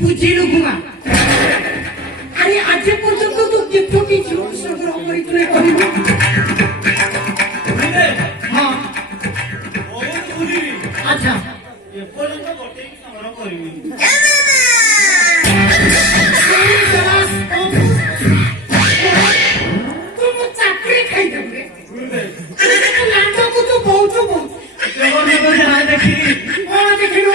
বুঝিলু কুমা আরে আজ পর্যন্ত তো কেতটি জীবন সংগ্রহ করি তুই করিব হ্যাঁ বহুত বুঝিবি আচ্ছা এ পর্যন্ত গোটে সংগ্রহ করিবি তুমি চাকরি খাই দেবে নাটক তো বহুত বহুত জগন্নাথ জানা দেখি কোন দেখিলু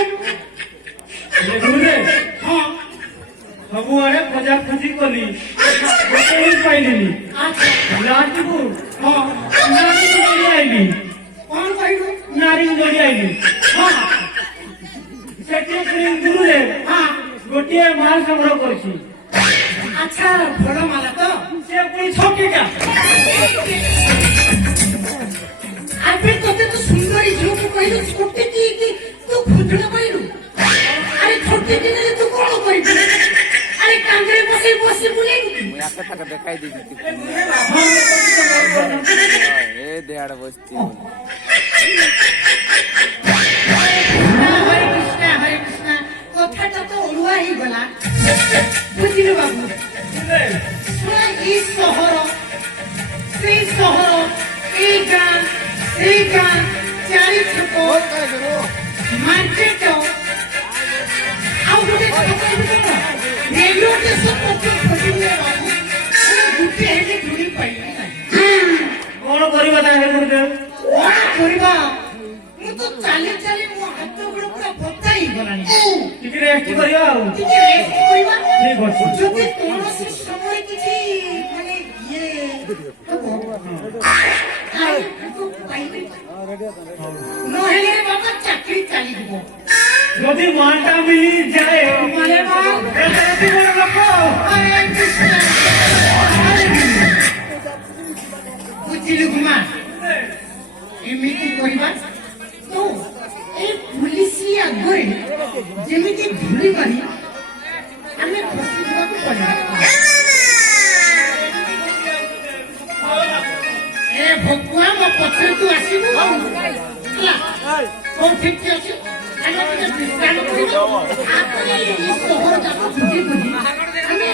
ସବୁଆଡେ ଖୋଜା ଖୋଜି କଲି ପାଇଲିନି ଲାଷ୍ଟକୁ ଦୌଡ଼ି ଆଇଲି କଣ କହିଲୁ ନାରୀ ଦୌଡ଼ି ଆଇଲି ସେଠି ଦୂରରେ ଗୋଟିଏ ମାଲ ସଂଗ୍ରହ କରିଛି ଆଚ୍ଛା ଭଲ ମାଲ ତ ସେ ପୁଣି ଛକିଟା ଆବେ ତତେ ତ ସୁନ୍ଦରୀ ଝିଅକୁ କହିଲୁ ଛୋଟି ତୁ ଖୁଚୁଣା ପାଇଲୁ ଆରେ ଛୋଟି ଦିନେ ତୁ କଣ କରିବୁ আরে কান্দরে বসে বসে বলে মুই আকে টাকা দেখাই দিছি এ দেড় বসতি হরে কৃষ্ণ কথাটা তো অড়ুয়া হই গলা বুঝিলো বাবু এই শহর সেই শহর এই গান চারি ছক মার্কেট ଆଉ ଗୋଟେ ରେଡ଼ିଓ ଷ୍ଟେସନ ମଧ୍ୟ ଖୋଜିଲେ ବାବୁ ଗୁଟେ ହେଲେ ଧୁଳି ପାଇଲି କଣ କରିବା ତାହେଲେ କଣ କରିବା ମୁଁ ତ ଚାଲି ଚାଲି ମୋ ହାତ ଗୋଡ଼ ପୁରା ବଥା ହେଇଗଲାଣି ଟିକେ ରେଷ୍ଟ କରିବା ଆଉ ଟିକେ ରେଷ୍ଟ କରିବା ଠିକ ଅଛି ଯଦି କୌଣସି ସମୟ କିଛି ମାନେ ଇଏ ନହେଲେ ବାବା ଚାକିରି ଚାଲିଯିବ যদি মালটা মিলি যায় মানে বুঝিলু ঘুমা এমিতি করিবা তো এই পুলিশ আগে যেমিতি ধুলিবানি আমি ফসি যাওয়া পড়িবা এ ভকুয়া মো পছরে তু আসিবু ହେଲା কোন ঠিক আছে ଆମେ ଟିକେ ବିଶ୍ରାମ କରିବୁ ତାପରେ ଏହି ସହର ଯାକ ବୁଝି ବୁଝି ଆମେ